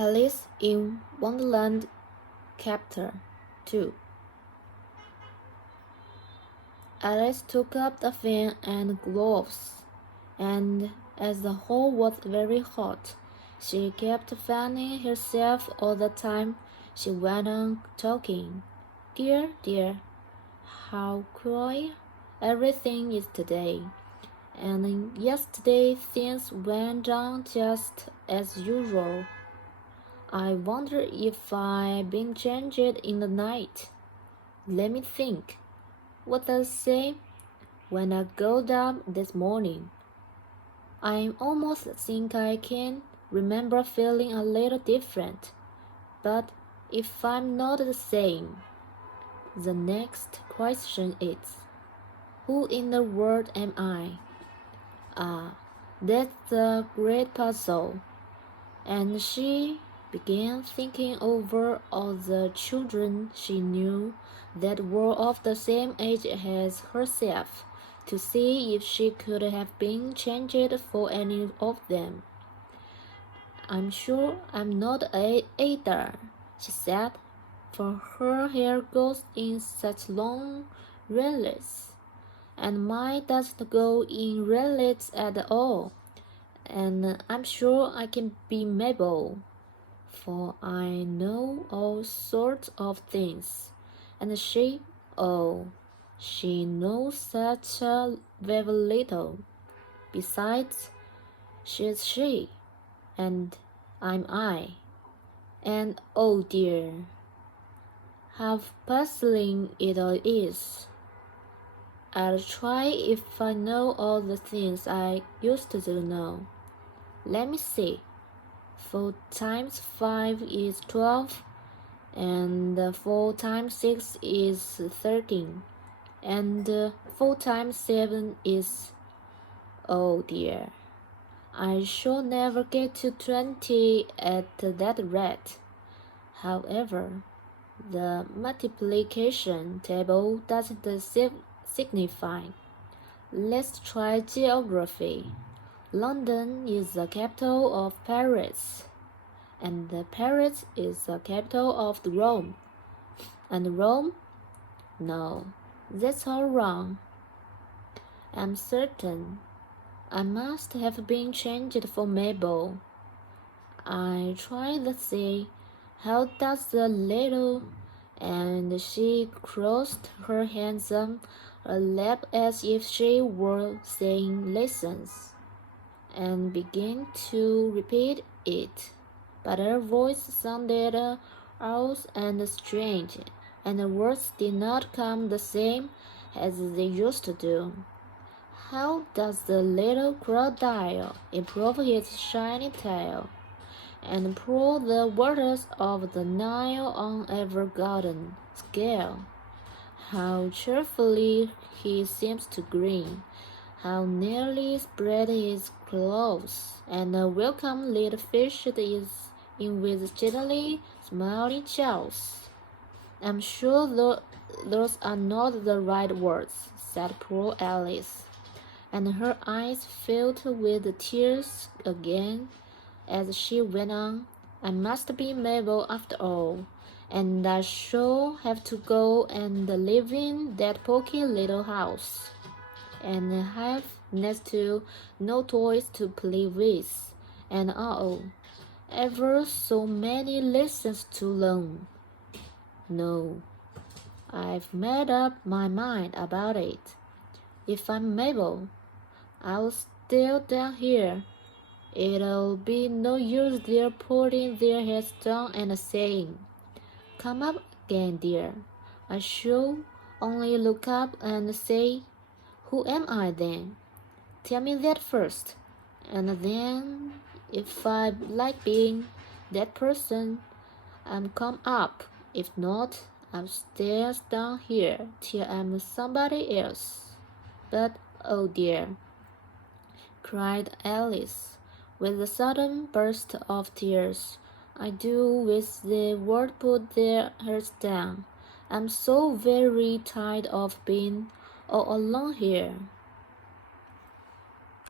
Alice in Wonderland Chapter 2. Alice took up the fan and gloves, and as the hall was very hot, she kept fanning herself all the time. She went on talking. Dear, dear, how queer everything is today. And yesterday things went on just as usual. I wonder if I've been changed in the night. Let me think. What does it say? When I got up this morning, I almost think I can remember feeling a little different. But if I'm not the same, the next question is, who in the world am I? Ah, that's the great puzzle. And she began thinking over all the children she knew that were of the same age as herself, to see if she could have been changed for any of them. I'm sure I'm not either, she said, for her hair goes in such long ringlets, and mine doesn't go in ringlets at all. And I'm sure I can be Mabel, for I know all sorts of things, and she knows such a very little. Besides, she's she, and I'm I, and oh dear, how puzzling it all is. I'll try if I know all the things I used to know. Let me see. 4 times 5 is 12, and 4 times 6 is 13, and 4 times 7 is... Oh dear, I shall never get to 20 at that rate. However, the multiplication table doesn't signify. Let's try geography. London is the capital of Paris, and Paris is the capital of Rome. And Rome? No, that's all wrong. I'm certain I must have been changed for Mabel. I tried to say, how does the little... And she crossed her hands on her lap as if she were saying lessons, and began to repeat it, but her voice sounded hoarse and strange, and the words did not come the same as they used to do. How does the little crocodile improve his shiny tail, and pour the waters of the Nile on every garden scale? How cheerfully he seems to grin, how nearly spread his claws, and welcome little fish is in with gently smiling jaws. I'm sure those are not the right words, said poor Alice, and her eyes filled with tears again as she went on. I must be Mabel after all, and I shall have to go and live in that poky little house, and have next to no toys to play with, and ever so many lessons to learn. No, I've made up my mind about it. If I'm Mabel, I'll stay down here. It'll be no use their putting their heads down and saying, come up again, dear. I shall only look up and say, who am I then? Tell me that first, and then, if I like being that person, I'm come up. If not, I'll stay down here till I'm somebody else. But, oh dear, cried Alice, with a sudden burst of tears, I do wish they would put their heads down. I'm so very tired of being all alone here.